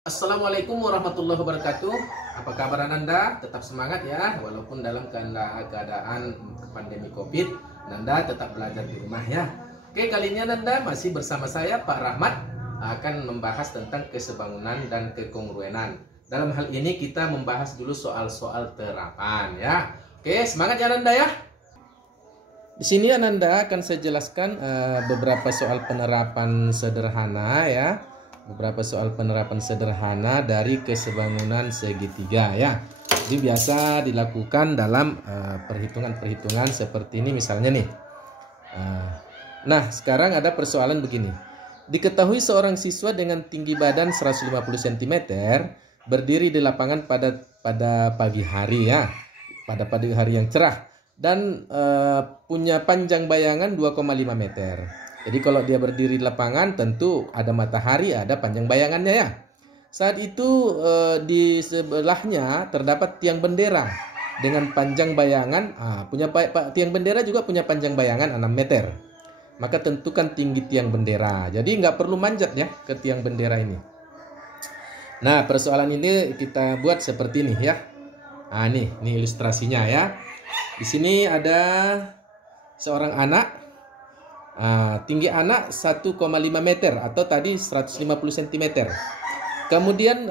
Assalamualaikum warahmatullahi wabarakatuh. Apa kabar Ananda? Tetap semangat ya, walaupun dalam keadaan pandemi COVID, Nanda tetap belajar di rumah ya. Oke, kali ini Nanda masih bersama saya Pak Rahmat akan membahas tentang kesebangunan dan kekongruenan. Dalam hal ini kita membahas dulu soal-soal terapan ya. Oke, semangat ya Nanda ya. Di sini Ananda akan saya jelaskan beberapa soal penerapan sederhana ya. Beberapa soal penerapan sederhana dari kesebangunan segitiga ya. Jadi biasa dilakukan dalam perhitungan-perhitungan seperti ini misalnya nih. Nah, sekarang ada persoalan begini. Diketahui seorang siswa dengan tinggi badan 150 cm berdiri di lapangan pada pagi hari ya. Pada pagi hari yang cerah dan punya panjang bayangan 2,5 meter. Jadi kalau dia berdiri di lapangan tentu ada matahari, ada panjang bayangannya ya. Saat itu di sebelahnya terdapat tiang bendera dengan panjang bayangan, tiang bendera juga punya panjang bayangan 6 meter. Maka tentukan tinggi tiang bendera. Jadi nggak perlu manjat ya ke tiang bendera ini. Nah, persoalan ini kita buat seperti ini ya. Nah, ini ilustrasinya ya. Di sini ada seorang anak. Tinggi anak 1,5 meter atau tadi 150 cm. Kemudian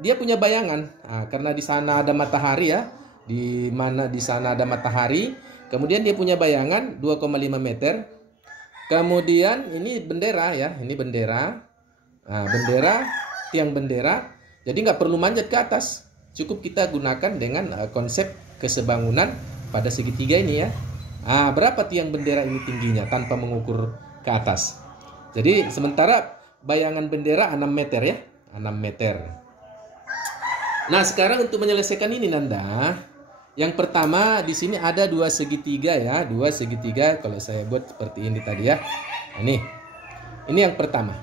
dia punya bayangan karena di sana ada matahari ya. Di sana ada matahari. Kemudian dia punya bayangan 2,5 meter. Kemudian ini bendera ya, ini bendera. Bendera, tiang bendera. Jadi nggak perlu manjat ke atas. Cukup kita gunakan dengan konsep kesebangunan pada segitiga ini ya. Berapa tiang bendera ini tingginya tanpa mengukur ke atas. Jadi sementara bayangan bendera 6 meter ya, 6 meter. Nah, sekarang untuk menyelesaikan ini Nanda, yang pertama di sini ada dua segitiga ya, dua segitiga kalau saya buat seperti ini tadi ya. Ini yang pertama.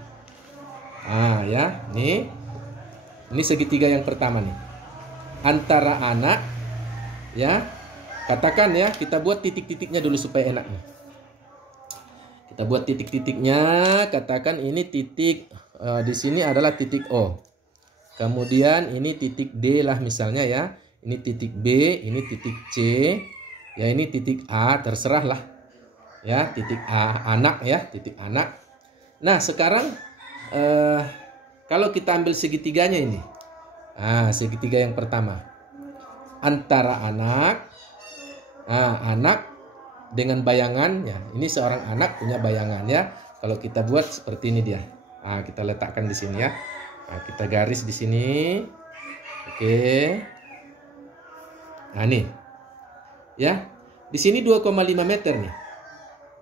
Ya, ini segitiga yang pertama nih. Antara anak ya. Katakan ya, kita buat titik-titiknya dulu supaya enak nih. Kita buat titik-titiknya, katakan ini titik di sini adalah titik O. Kemudian ini titik D lah misalnya ya. Ini titik B, ini titik C. Ya ini titik A, terserah lah. Ya, titik A anak ya, titik anak. Nah, sekarang kalau kita ambil segitiganya ini. Segitiga yang pertama. Antara anak anak dengan bayangan ya. Ini seorang anak punya bayangan ya. Kalau kita buat seperti ini dia. Kita letakkan di sini ya. Kita garis di sini. Oke. Nih. Ya. Di sini 2,5 meter nih.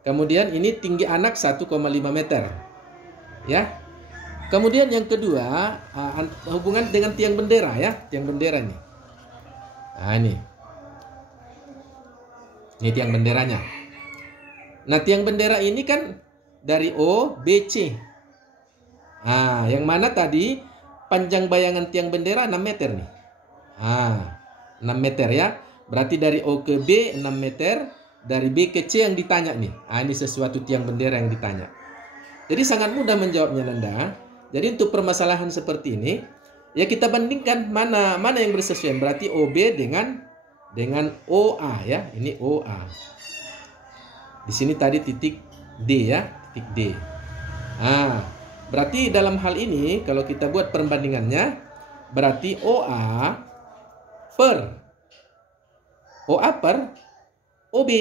Kemudian ini tinggi anak 1,5 meter. Ya. Kemudian yang kedua, hubungan dengan tiang bendera ya. Tiang bendera nih. Ini. Ini tiang benderanya. Nah, tiang bendera ini kan dari O, B, C. Yang mana tadi panjang bayangan tiang bendera 6 meter nih. 6 meter ya. Berarti dari O ke B 6 meter, dari B ke C yang ditanya nih. Ini sesuatu tiang bendera yang ditanya. Jadi sangat mudah menjawabnya Nanda. Jadi untuk permasalahan seperti ini, ya kita bandingkan mana yang bersesuaian. Berarti OB dengan OA ya, ini OA. Di sini tadi titik D ya, titik D. Berarti dalam hal ini kalau kita buat perbandingannya, berarti OA per OB.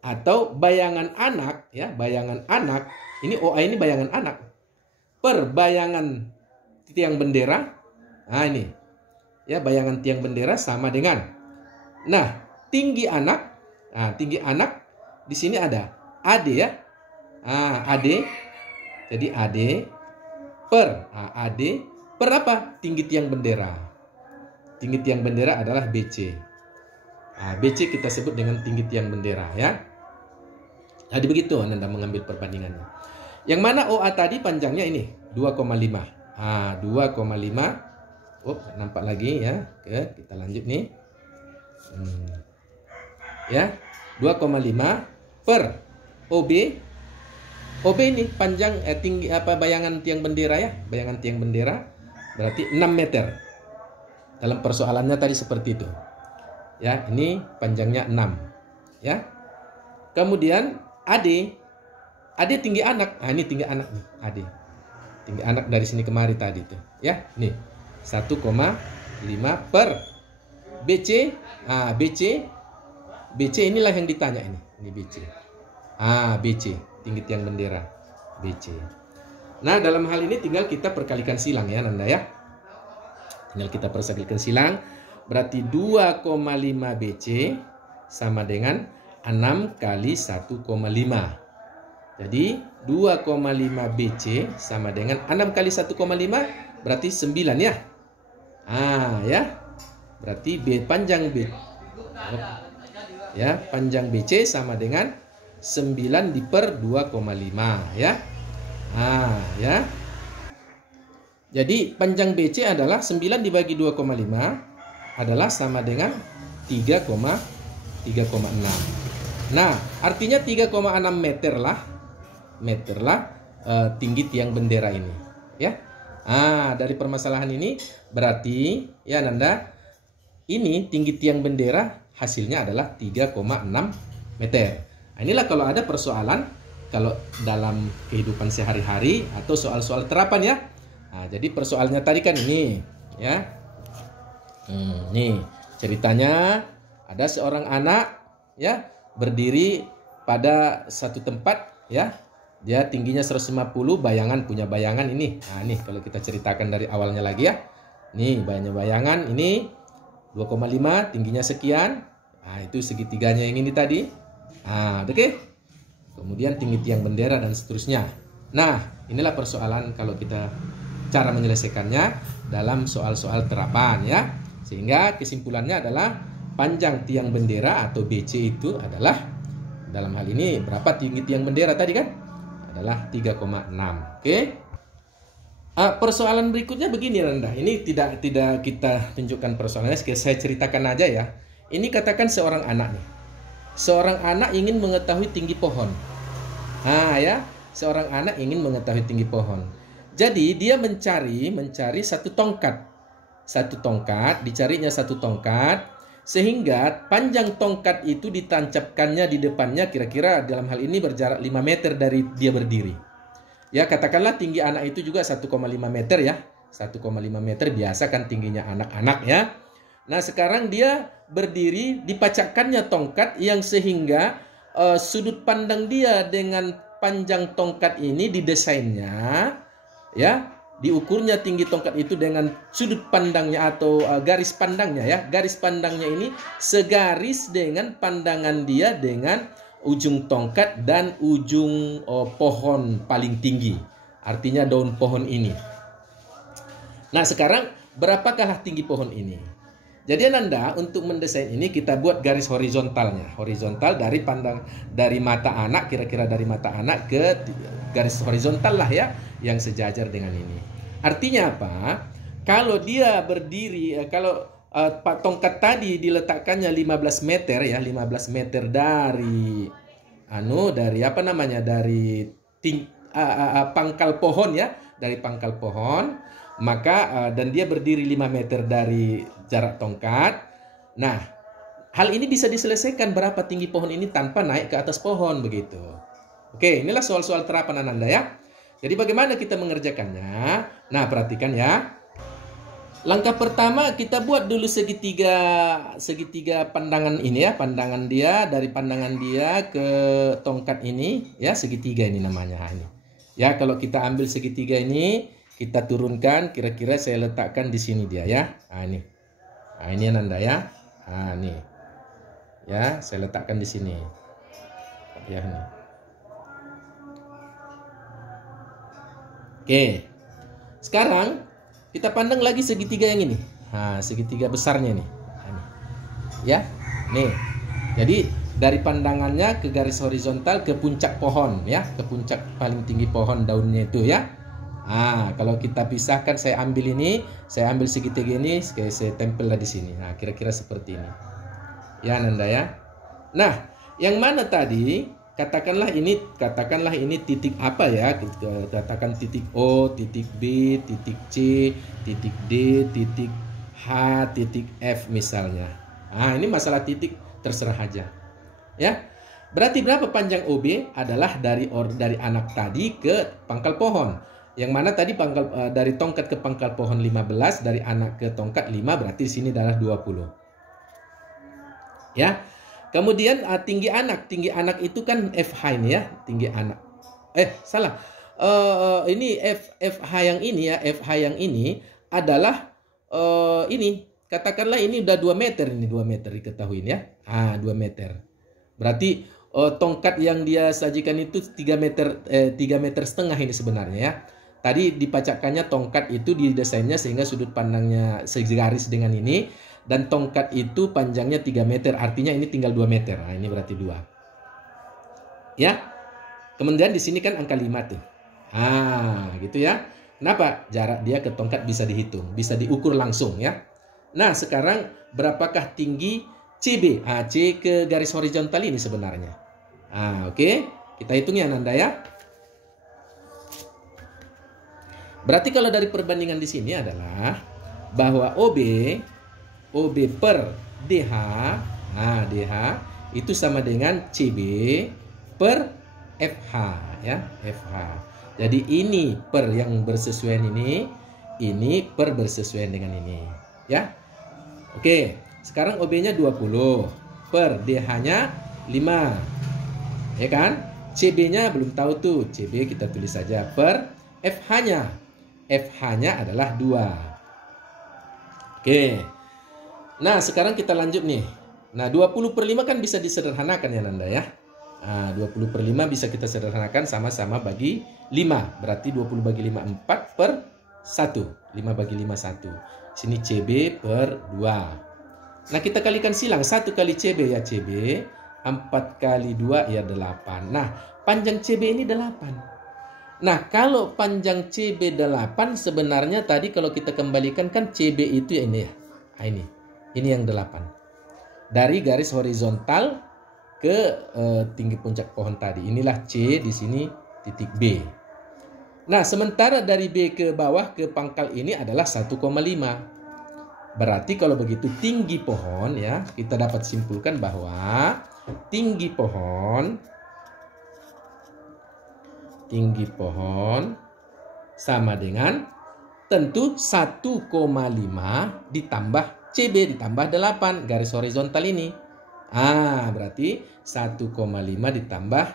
Atau bayangan anak ya, bayangan anak. Ini OA ini bayangan anak per bayangan tiang bendera. Ini. Ya, bayangan tiang bendera sama dengan. Nah, tinggi anak. Tinggi anak di sini ada AD ya. AD. Jadi AD per AD per apa? Tinggi tiang bendera. Tinggi tiang bendera adalah BC. BC kita sebut dengan tinggi tiang bendera ya. Jadi begitu Anda mengambil perbandingannya. Yang mana OA tadi panjangnya ini 2,5. 2,5. Nampak lagi ya. Oke, kita lanjut nih. Ya, 2,5 per OB OB ini panjang tinggi bayangan tiang bendera ya, bayangan tiang bendera berarti 6 meter. Dalam persoalannya tadi seperti itu. Ya, ini panjangnya 6. Ya. Kemudian AD tinggi anak. Nah, ini tinggi anak nih, AD. Tinggi anak dari sini kemari tadi tuh, ya. Nih, 1,5 per BC. BC inilah yang ditanya ini. Ini BC. BC, tinggi tiang bendera. BC. Nah, dalam hal ini tinggal kita perkalikan silang ya, Nanda ya. Tinggal kita perkalikan silang. Berarti 2,5 BC sama dengan 6 kali 1,5. Jadi 2,5 BC sama dengan 6 kali 1,5 berarti 9 ya. Ya. Berarti panjang B. Ya, panjang BC sama dengan 9 per 2,5 ya. Ya. Jadi panjang BC adalah 9 dibagi 2,5 adalah sama dengan 3,6. Nah, artinya 3,6 meter lah tinggi tiang bendera ini, ya. Dari permasalahan ini berarti ya Nanda, ini tinggi tiang bendera hasilnya adalah 3,6 meter. Inilah kalau ada persoalan kalau dalam kehidupan sehari-hari atau soal-soal terapan ya. Jadi persoalannya tadi kan ini, ya. Nih ceritanya ada seorang anak ya berdiri pada satu tempat ya, dia tingginya 150, punya bayangan ini. Nih kalau kita ceritakan dari awalnya lagi ya, nih bayangan ini 2,5, tingginya sekian. Itu segitiganya yang ini tadi. Oke. Kemudian tinggi tiang bendera dan seterusnya. Nah, inilah persoalan kalau kita cara menyelesaikannya dalam soal-soal terapan ya. Sehingga kesimpulannya adalah panjang tiang bendera atau BC itu adalah, dalam hal ini berapa tinggi tiang bendera tadi kan? Adalah 3,6. Oke. Persoalan berikutnya begini Nanda. Ini tidak kita tunjukkan persoalannya, saya ceritakan aja ya. Ini katakan seorang anak nih. Seorang anak ingin mengetahui tinggi pohon. Ya, seorang anak ingin mengetahui tinggi pohon. Jadi dia mencari satu tongkat. Dicarinya satu tongkat, sehingga panjang tongkat itu ditancapkannya di depannya kira-kira dalam hal ini berjarak 5 meter dari dia berdiri. Ya, katakanlah tinggi anak itu juga 1,5 meter ya. 1,5 meter biasa kan tingginya anak-anak ya. Nah, sekarang dia berdiri, dipacakkannya tongkat yang sehingga sudut pandang dia dengan panjang tongkat ini didesainnya ya, diukurnya tinggi tongkat itu dengan sudut pandangnya atau garis pandangnya ya. Garis pandangnya ini segaris dengan pandangan dia dengan ujung tongkat dan ujung pohon paling tinggi. Artinya daun pohon ini. Nah, sekarang berapakah tinggi pohon ini? Jadi Nanda, untuk mendesain ini kita buat garis horizontalnya. Horizontal dari mata anak, kira-kira dari mata anak ke garis horizontal lah ya, yang sejajar dengan ini. Artinya apa? Kalau dia berdiri, kalau tongkat tadi diletakkannya 15 meter ya, 15 meter dari pangkal pohon ya, dari pangkal pohon, maka dan dia berdiri 5 meter dari jarak tongkat. Nah, hal ini bisa diselesaikan berapa tinggi pohon ini tanpa naik ke atas pohon begitu. Oke, inilah soal-soal terapan Ananda ya. Jadi bagaimana kita mengerjakannya? Nah, perhatikan ya. Langkah pertama kita buat dulu segitiga pandangan ini ya, pandangan dia dari pandangan dia ke tongkat ini ya, segitiga ini namanya ini. Ya, kalau kita ambil segitiga ini, kita turunkan, kira-kira saya letakkan di sini dia ya. Ini. Ini Ananda ya. Nih. Ya, saya letakkan di sini. Ya, ini. Oke. Sekarang kita pandang lagi segitiga yang ini. Segitiga besarnya nih. Ya. Nih. Jadi dari pandangannya ke garis horizontal ke puncak pohon ya, ke puncak paling tinggi pohon daunnya itu ya. Kalau kita pisahkan, saya ambil ini, saya ambil segitiga ini, saya tempel di sini. Kira-kira seperti ini. Ya Nanda ya. Nah, yang mana tadi katakanlah ini titik apa ya? Katakan titik O, titik B, titik C, titik D, titik H, titik F misalnya. Nah, ini masalah titik terserah aja. Ya. Berarti berapa panjang OB adalah dari anak tadi ke pangkal pohon. Yang mana tadi dari tongkat ke pangkal pohon 15, dari anak ke tongkat 5, berarti di sini adalah 20. Ya. Kemudian tinggi anak itu kan FH ini ya, tinggi anak. Salah. Ini FH yang ini ya, FH yang ini adalah ini. Katakanlah ini udah 2 meter, ini 2 meter diketahui ya. 2 meter. Berarti tongkat yang dia sajikan itu 3 meter setengah ini sebenarnya ya. Tadi dipacakkannya tongkat itu didesainnya sehingga sudut pandangnya segaris dengan ini. Dan tongkat itu panjangnya 3 meter. Artinya ini tinggal 2 meter. Nah, ini berarti 2. Ya. Kemudian di sini kan angka 5 tuh. Gitu ya. Kenapa? Jarak dia ke tongkat bisa dihitung. Bisa diukur langsung ya. Nah, sekarang berapakah tinggi CB? C ke garis horizontal ini sebenarnya. Oke. Kita hitung ya Nanda ya. Berarti kalau dari perbandingan di sini adalah bahwa OB per DH, DH itu sama dengan CB per FH ya, FH. Jadi ini per yang bersesuaian ini per bersesuaian dengan ini ya. Oke, sekarang OB-nya 20 per DH-nya 5. Ya kan? CB-nya belum tahu tuh. CB kita tulis saja per FH-nya. FH-nya adalah 2. Oke. Nah, sekarang kita lanjut nih. Nah, 20 per 5 kan bisa disederhanakan ya Nanda ya. 20 per 5 bisa kita sederhanakan sama-sama bagi 5. Berarti 20 bagi 5, 4 per 1. 5 bagi 5, 1. Sini CB per 2. Nah, kita kalikan silang. 1 kali CB ya CB. 4 kali 2 ya 8. Nah, panjang CB ini 8. Nah, kalau panjang CB 8 sebenarnya tadi kalau kita kembalikan kan CB itu ya ini ya. Ini yang 8. Dari garis horizontal ke tinggi puncak pohon tadi. Inilah C, di sini titik B. Nah, sementara dari B ke bawah ke pangkal ini adalah 1,5. Berarti kalau begitu tinggi pohon ya, kita dapat simpulkan bahwa tinggi pohon sama dengan tentu 1,5 ditambah CB ditambah 8 garis horizontal ini. Berarti 1,5 ditambah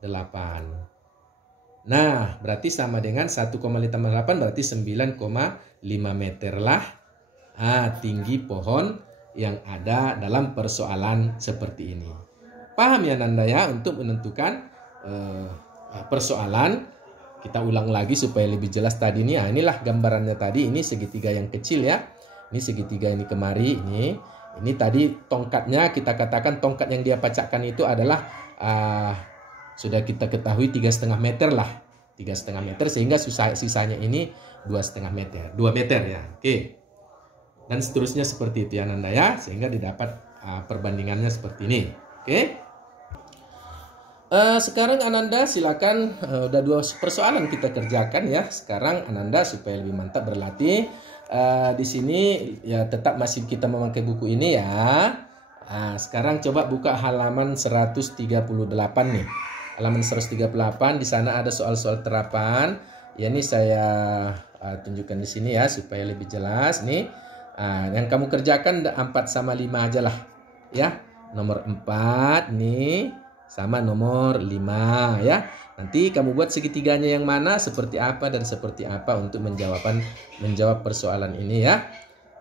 8. Nah, berarti sama dengan 1,5 tambah 8 berarti 9,5 meter lah tinggi pohon yang ada dalam persoalan seperti ini. Paham ya Nanda ya, untuk menentukan persoalan. Kita ulang lagi supaya lebih jelas tadi ini. Inilah gambarannya tadi. Ini segitiga yang kecil ya. Ini segitiga ini kemari. Ini tadi tongkatnya, kita katakan tongkat yang dia pacakkan itu adalah sudah kita ketahui 3,5 meter lah. 3,5 meter sehingga sisanya ini 2,5 meter. 2 meter ya. Oke. Dan seterusnya seperti itu ya Nanda ya. Sehingga didapat perbandingannya seperti ini. Oke. Sekarang Ananda silakan, udah 2 persoalan kita kerjakan ya. Sekarang Ananda supaya lebih mantap berlatih di sini ya, tetap masih kita memakai buku ini ya. Sekarang coba buka halaman 138 nih. Halaman 138 di sana ada soal-soal terapan. Ya ini saya tunjukkan di sini ya supaya lebih jelas nih. Yang kamu kerjakan 4 sama 5 aja lah ya. Nomor 4 nih sama nomor 5 ya. Nanti kamu buat segitiganya yang mana, seperti apa dan seperti apa untuk menjawab persoalan ini ya.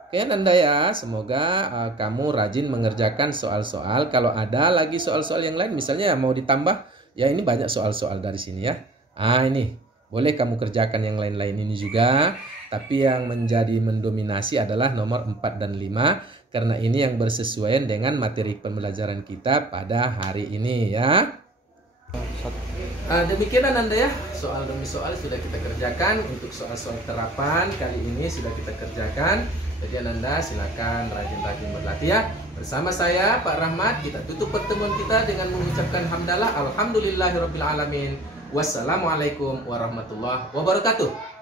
Oke Nanda ya, semoga kamu rajin mengerjakan soal-soal. Kalau ada lagi soal-soal yang lain misalnya mau ditambah, ya ini banyak soal-soal dari sini ya. Ini boleh kamu kerjakan yang lain-lain ini juga. Tapi yang menjadi mendominasi adalah nomor 4 dan 5. Karena ini yang bersesuaian dengan materi pembelajaran kita pada hari ini ya. Demikian Anda ya, soal demi soal sudah kita kerjakan. Untuk soal-soal terapan kali ini sudah kita kerjakan. Jadi Anda silakan rajin-rajin berlatih ya. Bersama saya Pak Rahmat, kita tutup pertemuan kita dengan mengucapkan hamdalah alhamdulillahirabbil alamin. Wassalamualaikum warahmatullahi wabarakatuh.